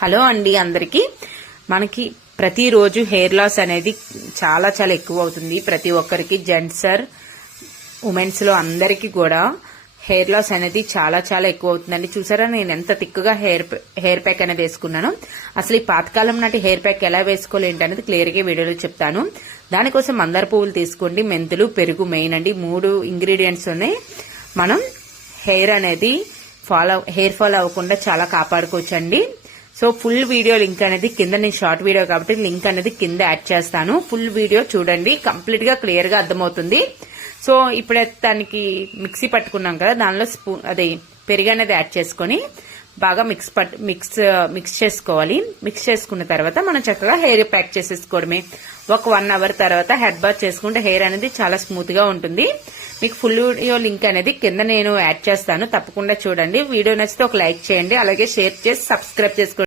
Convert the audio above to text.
Hello అండి అందరికి. మనకి ప్రతిరోజు హెయిర్ లాస్ అనేది చాలా చాలా ఎక్కువ అవుతుంది. ప్రతి ఒక్కరికి, జెంట్స్ ఉమెన్స్ లో అందరికి కూడా హెయిర్ లాస్ అనేది చాలా చాలా ఎక్కువ అవుతుందండి. చూసారా నేను ఎంత తిక్కుగా హెయిర్ ప్యాక్ అనేది వేసుకున్నాను. అసలు ఈ పాతకాలం నాటి హెయిర్ ప్యాక్ ఎలా వేసుకోవాలి ఏంటి అనేది క్లియర్ గా వీడియోలో చెప్తాను. దానికోసం మందార పువ్వులు తీసుకోండి, మెంతులు, పెరుగు మెయిన్ అండి. 3 ఇంగ్రీడియంట్స్ ఉన్నాయి. మనం హెయిర్ అనేది హెయిర్ ఫాల్ అవ్వకుండా చాలా కాపాడుకోవచ్చండి. సో ఫుల్ వీడియో లింక్ అనేది కింద, నేను షార్ట్ వీడియో కాబట్టి లింక్ అనేది కింద యాడ్ చేస్తాను. ఫుల్ వీడియో చూడండి, కంప్లీట్ గా క్లియర్ గా అర్థమవుతుంది. సో ఇప్పుడైతే దానికి మిక్సీ పట్టుకున్నాం కదా, దానిలో పెరుగు అనేది యాడ్ చేసుకుని బాగా మిక్స్ చేసుకోవాలి. మిక్స్ చేసుకున్న తర్వాత మనం చక్కగా హెయిర్ ప్యాక్ చేసేసుకోవడమే. ఒక 1 అవర్ తర్వాత హెడ్ బాత్ చేసుకుంటే హెయిర్ అనేది చాలా స్మూత్ గా ఉంటుంది. మీకు ఫుల్ వీడియో లింక్ అనేది కింద నేను యాడ్ చేస్తాను, తప్పకుండా చూడండి. వీడియో నచ్చితే ఒక లైక్ చేయండి, అలాగే షేర్ చేసి సబ్స్క్రైబ్ చేసుకోండి.